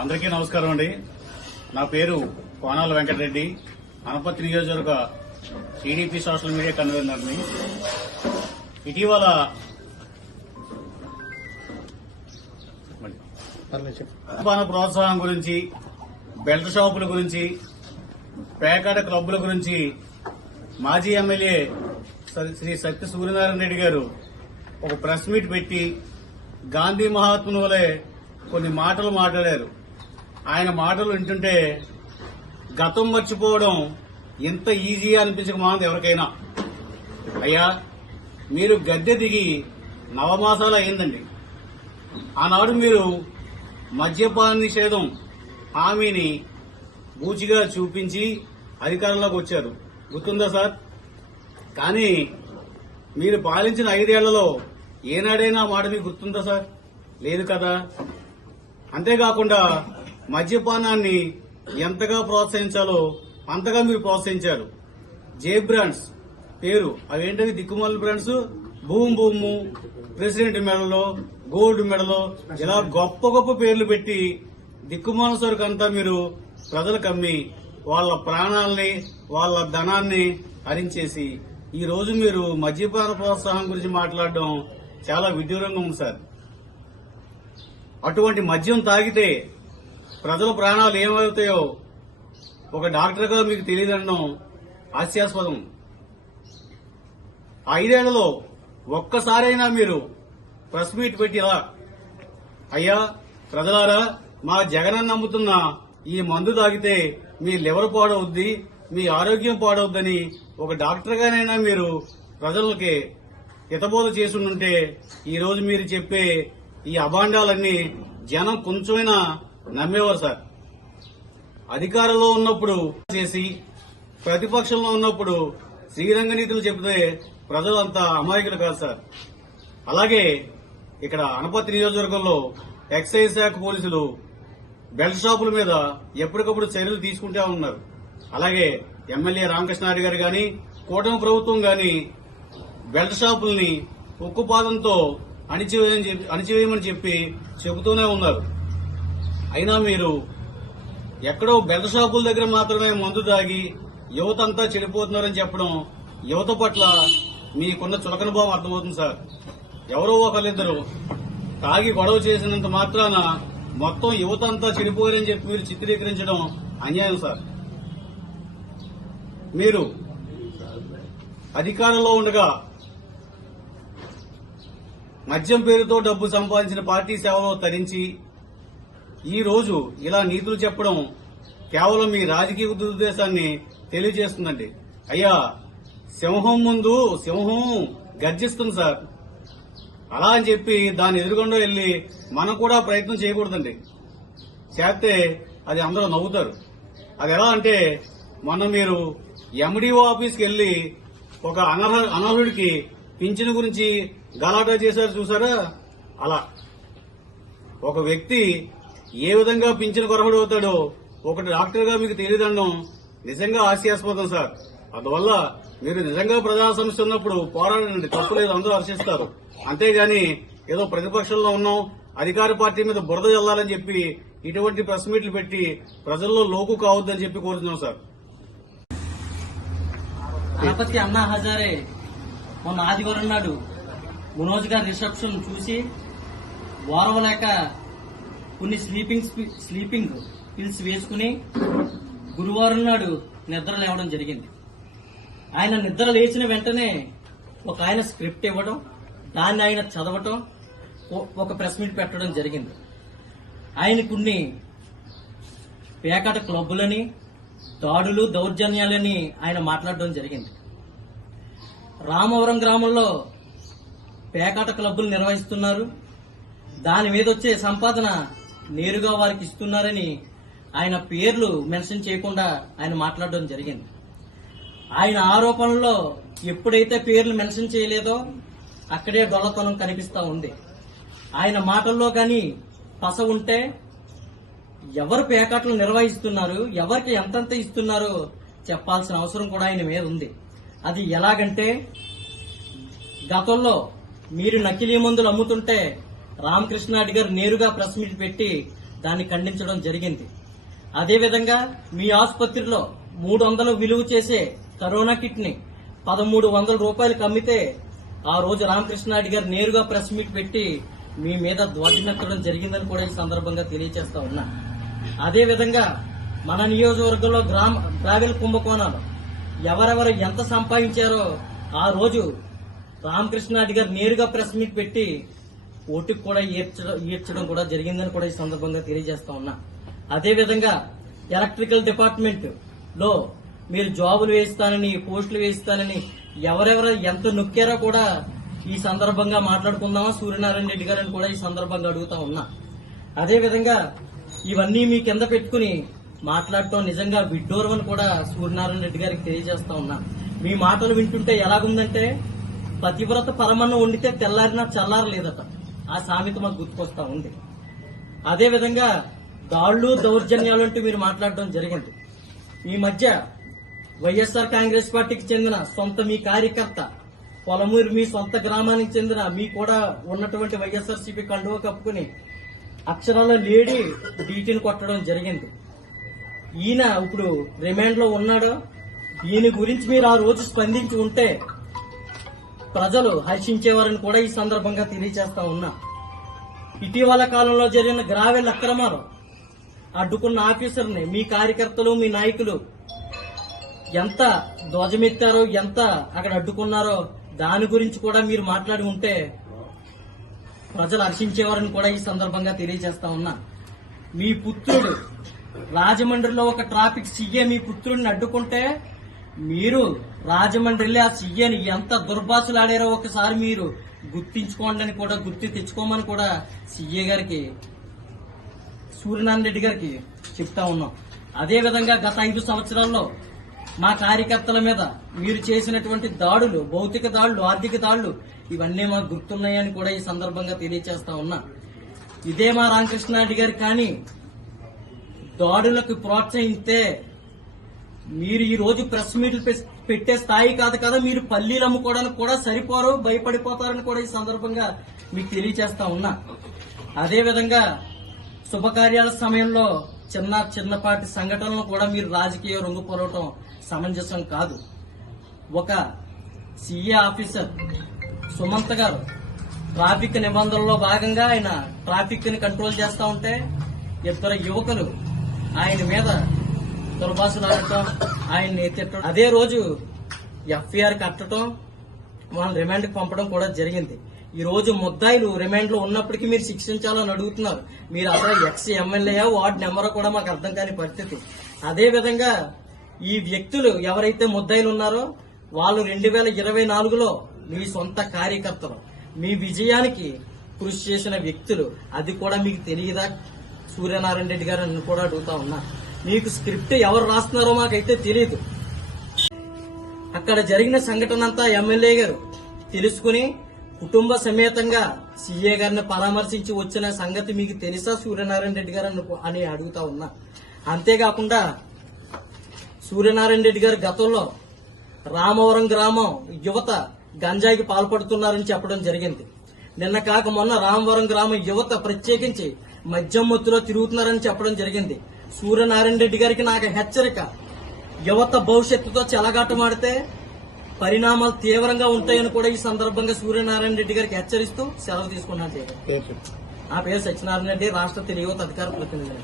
అందరికీ నమస్కారం అండి. నా పేరు కోనాల వెంకటరెడ్డి, అనపర్తి నియోజకవర్గ టీడీపీ సోషల్ మీడియా కన్వీనర్ని. ఇటీవల మద్యపాన ప్రోత్సాహం గురించి, బెల్ట్ షాపుల గురించి, పేకాట క్లబ్బుల గురించి మాజీ ఎమ్మెల్యే శ్రీ సత్య సూర్యనారాయణ రెడ్డి గారు ఒక ప్రెస్ మీట్ పెట్టి గాంధీ మహాత్ముని వలె కొన్ని మాటలు మాట్లాడారు. ఆయన మాటలు వింటుంటే గతం మర్చిపోవడం ఎంత ఈజీగా అనిపించక మానదు ఎవరికైనా. అయ్యా, మీరు గద్దె దిగి నవమాసాలు అయిందండి. ఆనాడు మీరు మద్యపాన నిషేధం హామీని బూచిగా చూపించి అధికారంలోకి వచ్చారు, గుర్తుందా సార్? కానీ మీరు పాలించిన 5 ఏళ్లలో ఏనాడైనా మాట మీకు గుర్తుందా సార్? లేదు కదా. అంతేకాకుండా మద్యపానాన్ని ఎంతగా ప్రోత్సహించాలో అంతగా మీరు ప్రోత్సహించారు. జే బ్రాండ్స్ పేరు అవేంటవి దిక్కుమాల బ్రాండ్స్, భూమ్ భూము, ప్రెసిడెంట్ మెడలో, గోల్డ్ మెడలో, ఇలా గొప్ప గొప్ప పేర్లు పెట్టి దిక్కుమాల సరుకు అంతా మీరు ప్రజలకు అమ్మి వాళ్ళ ప్రాణాలని వాళ్ళ ధనాన్ని హరించేసి ఈ రోజు మీరు మద్యపాన ప్రోత్సాహం గురించి మాట్లాడడం చాలా విడ్డూరంగా ఉంది సార్. అటువంటి మద్యం తాగితే ప్రజల ప్రాణాలు ఏమవుతాయో ఒక డాక్టర్గా మీకు తెలియదనడం హాస్యాస్పదం. 5 ఏళ్లలో ఒక్కసారైనా మీరు ప్రెస్ మీట్ పెట్టి ఇలా, అయ్యా ప్రజలారా, మా జగనన్న నమ్ముతున్న ఈ మందు తాగితే మీ లివర్ పాడవుద్ది, మీ ఆరోగ్యం పాడవుద్దని ఒక డాక్టర్గానైనా మీరు ప్రజలకి హితబోధ చేసుంటే ఈ రోజు మీరు చెప్పే ఈ అభాండాలన్నీ జనం కొంచెమైనా నమ్మేవారు సార్. అధికారంలో ఉన్నప్పుడు చేసి ప్రతిపక్షంలో ఉన్నప్పుడు శ్రీరంగ నీతులు చెబితే ప్రజలంతా అమాయకులు కాదు సార్. అలాగే ఇక్కడ అనపర్తి నియోజకవర్గంలో ఎక్సైజ్ శాఖ పోలీసులు బెల్ట్ షాపుల మీద ఎప్పటికప్పుడు చర్యలు తీసుకుంటూ ఉన్నారు. అలాగే ఎమ్మెల్యే రామకృష్ణారెడ్డి గారు గాని, కూటమి ప్రభుత్వం గాని బెల్ట్ షాపుల్ని ఉక్కుపాదంతో అణిచివేయమని చెప్పి చెబుతూనే ఉన్నారు. అయినా మీరు ఎక్కడో బెల్ట్ షాపుల దగ్గర మాత్రమే మందు తాగి యువత అంతా చెడిపోతున్నారని చెప్పడం యువత పట్ల మీకున్న చులకన భావం అర్థమవుతుంది సార్. ఎవరో ఒకరిద్దరు తాగి గొడవ చేసినంత మాత్రాన మొత్తం యువత అంతా చెడిపోయారని చెప్పి మీరు చిత్రీకరించడం అన్యాయం సార్. మీరు అధికారంలో ఉండగా మద్యం పేరుతో డబ్బు సంపాదించిన పార్టీ సేవలో తరించి ఈ రోజు ఇలా నీతులు చెప్పడం కేవలం మీ రాజకీయ దురుద్దేశాన్ని తెలియజేస్తుందండి. అయ్యా, సింహం ముందు సింహం గర్జిస్తుంది సార్. అలా అని చెప్పి దాని ఎదురుగుండా వెళ్లి మనం కూడా ప్రయత్నం చేయకూడదండి. చేస్తే అది అందరూ నవ్వుతారు. అది ఎలా అంటే, మొన్న మీరు ఎండిఓ ఆఫీస్కి వెళ్లి ఒక అనర్హుడికి పింఛను గురించి గలాటా చేశారు చూసారా? అలా ఒక వ్యక్తి ఏ విధంగా పింఛను కొరహుడు అవుతాడో ఒక డాక్టర్ గా మీకు తెలియదనడం నిజంగా హాస్యాస్పదం సార్. అందువల్ల మీరు నిజంగా ప్రజా సమస్య ఉన్నప్పుడు పోరాడండి, తప్పులేదు, అందరూ హర్షిస్తారు. అంతేగాని ఏదో ప్రతిపక్షంలో ఉన్నాం, అధికార పార్టీ మీద బురద చల్లాలని చెప్పి ఇటువంటి ప్రెస్ మీట్లు పెట్టి ప్రజల్లో లోకు కావద్దని చెప్పి కోరుతున్నాం సార్. అనపర్తి అన్నా హజారే మొన్న ఆదివారం నాడు మనోజ్ గారి రిసెప్షన్ చూసి ఓరవలేక కొన్ని స్లీపింగ్ పిల్స్ వేసుకుని గురువారం నాడు నిద్ర లేవడం జరిగింది. ఆయన నిద్ర లేచిన వెంటనే ఒక ఆయన స్క్రిప్ట్ ఇవ్వడం, దాన్ని ఆయన చదవటం, ఒక ప్రెస్ మీట్ పెట్టడం జరిగింది. ఆయన కొన్ని పేకాట క్లబ్బులని, దాడులు, దౌర్జన్యాలని ఆయన మాట్లాడడం జరిగింది. రామవరం గ్రామంలో పేకాట క్లబ్బులు నిర్వహిస్తున్నారు, దాని మీద వచ్చే సంపాదన నేరుగా వారికి ఇస్తున్నారని ఆయన పేర్లు మెన్షన్ చేయకుండా ఆయన మాట్లాడడం జరిగింది. ఆయన ఆరోపణల్లో ఎప్పుడైతే పేర్లు మెన్షన్ చేయలేదో అక్కడే డొల్లతనం కనిపిస్తా ఉంది. ఆయన మాటల్లో గాని పస ఉంటే ఎవరు పేకాటలు నిర్వహిస్తున్నారు, ఎవరికి ఎంతంత ఇస్తున్నారో చెప్పాల్సిన అవసరం కూడా ఆయన మీద ఉంది. అది ఎలాగంటే, గతంలో మీరు నకిలీ మందులు అమ్ముతుంటే రామకృష్ణారెడ్డి గారు నేరుగా ప్రెస్ మీట్ పెట్టి దాన్ని ఖండించడం జరిగింది. అదేవిధంగా మీ ఆసుపత్రిలో 300 విలువ చేసే కరోనా కిట్ ని 1300 రూపాయలకు అమ్మితే ఆ రోజు రామకృష్ణారెడ్డి గారు నేరుగా ప్రెస్ మీట్ పెట్టి మీ మీద ధ్వజమెత్తడం జరిగిందని కూడా ఈ సందర్భంగా తెలియజేస్తా ఉన్నా. అదేవిధంగా మన నియోజకవర్గంలో ట్రావెల్ కుంభకోణాలు ఎవరెవరు ఎంత సంపాదించారో ఆ రోజు రామకృష్ణారెడ్డి గారు నేరుగా ప్రెస్ మీట్ పెట్టి ఓటుకు కూడా ఈడ్చడం కూడా జరిగిందని కూడా ఈ సందర్భంగా తెలియజేస్తా ఉన్నా. అదేవిధంగా ఎలక్ట్రికల్ డిపార్ట్మెంట్ లో మీరు జాబులు వేయిస్తానని, పోస్టులు వేయిస్తానని ఎవరెవరు ఎంత నొక్కారో కూడా ఈ సందర్భంగా మాట్లాడుకుందామా సూర్యనారాయణ రెడ్డి గారిని కూడా ఈ సందర్భంగా అడుగుతా ఉన్నా. అదేవిధంగా ఇవన్నీ మీ కింద పెట్టుకుని మాట్లాడటం నిజంగా విడ్డూరమని కూడా సూర్యనారాయణ రెడ్డి గారికి తెలియజేస్తా ఉన్నా. మీ మాటలు వింటుంటే ఎలాగుందంటే పతివ్రత పరమన్నం వండితే తెల్లారినా చల్లారలేదట. ఆ సామెత మాకు గుర్తుకొస్తా ఉంది. అదేవిధంగా దాళ్లు దౌర్జన్యాలంటూ మీరు మాట్లాడడం జరిగింది. ఈ మధ్య వైఎస్ఆర్ కాంగ్రెస్ పార్టీకి చెందిన సొంత మీ కార్యకర్త పొలమూరు మీ సొంత గ్రామానికి చెందిన మీ కూడా ఉన్నటువంటి వైఎస్ఆర్సీపీ కండువా కప్పుకుని అక్షరాల లేడీ డీటీని కొట్టడం జరిగింది. ఈయన ఇప్పుడు రిమాండ్ లో ఉన్నాడు. దీని గురించి మీరు ఆ రోజు స్పందించి ఉంటే ప్రజలు హర్షించేవారని కూడా ఈ సందర్భంగా తెలియజేస్తా ఉన్నా. ఇటీవల కాలంలో జరిగిన గ్రావెల్ అక్రమాలు అడ్డుకున్న ఆఫీసర్ని మీ కార్యకర్తలు, మీ నాయకులు ఎంత ధ్వజమెత్తారో, ఎంత అక్కడ అడ్డుకున్నారో దాని గురించి కూడా మీరు మాట్లాడి ఉంటే ప్రజలు హర్షించేవారని కూడా ఈ సందర్భంగా తెలియజేస్తా ఉన్నా. మీ పుత్రుడు రాజమండ్రిలో ఒక ట్రాఫిక్ సీఏ మీ పుత్రుడిని అడ్డుకుంటే మీరు రాజమండ్రిలో ఆ సీఏని ఎంత దుర్భాషలాడారో ఒకసారి మీరు గుర్తించుకోండి అని కూడా, గుర్తు తెచ్చుకోమని కూడా సీఏ గారికి, సూర్యనారాయణ రెడ్డి గారికి చెప్తా ఉన్నాం. అదేవిధంగా గత 5 సంవత్సరాల్లో మా కార్యకర్తల మీద మీరు చేసినటువంటి దాడులు, భౌతిక దాడులు, ఆర్థిక దాడులు ఇవన్నీ మాకు గుర్తున్నాయని కూడా ఈ సందర్భంగా తెలియజేస్తా ఉన్నా. ఇదే మా రామకృష్ణారెడ్డి గారు కానీ దాడులకు ప్రోత్సహిస్తే మీరు ఈ రోజు ప్రెస్ మీట్లు పెట్టే స్థాయి కాదు కదా, మీరు పల్లీలు అమ్ముకోవడానికి కూడా సరిపోరు, భయపడిపోతారని కూడా ఈ సందర్భంగా మీకు తెలియజేస్తా ఉన్నా. అదేవిధంగా శుభకార్యాల సమయంలో చిన్నపాటి సంఘటనలను కూడా మీరు రాజకీయ రంగు పొలవటం సమంజసం కాదు. ఒక సీఏ ఆఫీసర్ సుమంత్ గారు ట్రాఫిక్ నిబంధనల్లో భాగంగా ఆయన ట్రాఫిక్ ని కంట్రోల్ చేస్తా ఉంటే 2 యువకులు ఆయన మీద దుర్భాషలు ఆడటం, ఆయన్ని తిట్టడం, అదే రోజు ఎఫ్ఐఆర్ కట్టడం, వాళ్ళని రిమాండ్ కి పంపడం కూడా జరిగింది. ఈ రోజు ముద్దాయిలు రిమాండ్ లో ఉన్నప్పటికీ మీరు శిక్షించాలని అడుగుతున్నారు. మీరు అసలు ఎక్స్ ఎమ్మెల్యే వార్డు నెంబర్ కూడా మాకు అర్థం కాని పరిస్థితి. అదే విధంగా ఈ వ్యక్తులు ఎవరైతే ముద్దాయిలు ఉన్నారో వాళ్ళు 2024లో మీ సొంత కార్యకర్తలు, మీ విజయానికి కృషి చేసిన వ్యక్తులు. అది కూడా మీకు తెలియదా సూర్యనారాయణ రెడ్డి గారు అని కూడా అడుగుతా ఉన్నా. మీకు స్క్రిప్ట్ ఎవరు రాస్తున్నారో మాకైతే తెలియదు. అక్కడ జరిగిన సంఘటన అంతా ఎమ్మెల్యే గారు తెలుసుకుని కుటుంబ సమేతంగా సీఏ గారిని పరామర్శించి వచ్చిన సంగతి మీకు తెలుసా సూర్యనారాయణ రెడ్డి గారు అని అడుగుతా ఉన్నా. అంతేకాకుండా సూర్యనారాయణ రెడ్డి గారు గతంలో రామవరం గ్రామం యువత గంజాయికి పాల్పడుతున్నారని చెప్పడం జరిగింది. నిన్న కాక మొన్న రామవరం గ్రామం యువత ప్రత్యేకించి మద్యం మత్తులో తిరుగుతున్నారని చెప్పడం జరిగింది. సూర్యనారాయణ రెడ్డి గారికి నాకు హెచ్చరిక, యువత భవిష్యత్తుతో చెలగాటమాడితే పరిణామాలు తీవ్రంగా ఉంటాయని కూడా ఈ సందర్భంగా సూర్యనారాయణ రెడ్డి గారికి హెచ్చరిస్తూ సెలవు తీసుకున్నాను. నా పేరు సత్యనారాయణ రెడ్డి, రాష్ట్ర తెలుగు యువత అధికార ప్రతినిధి.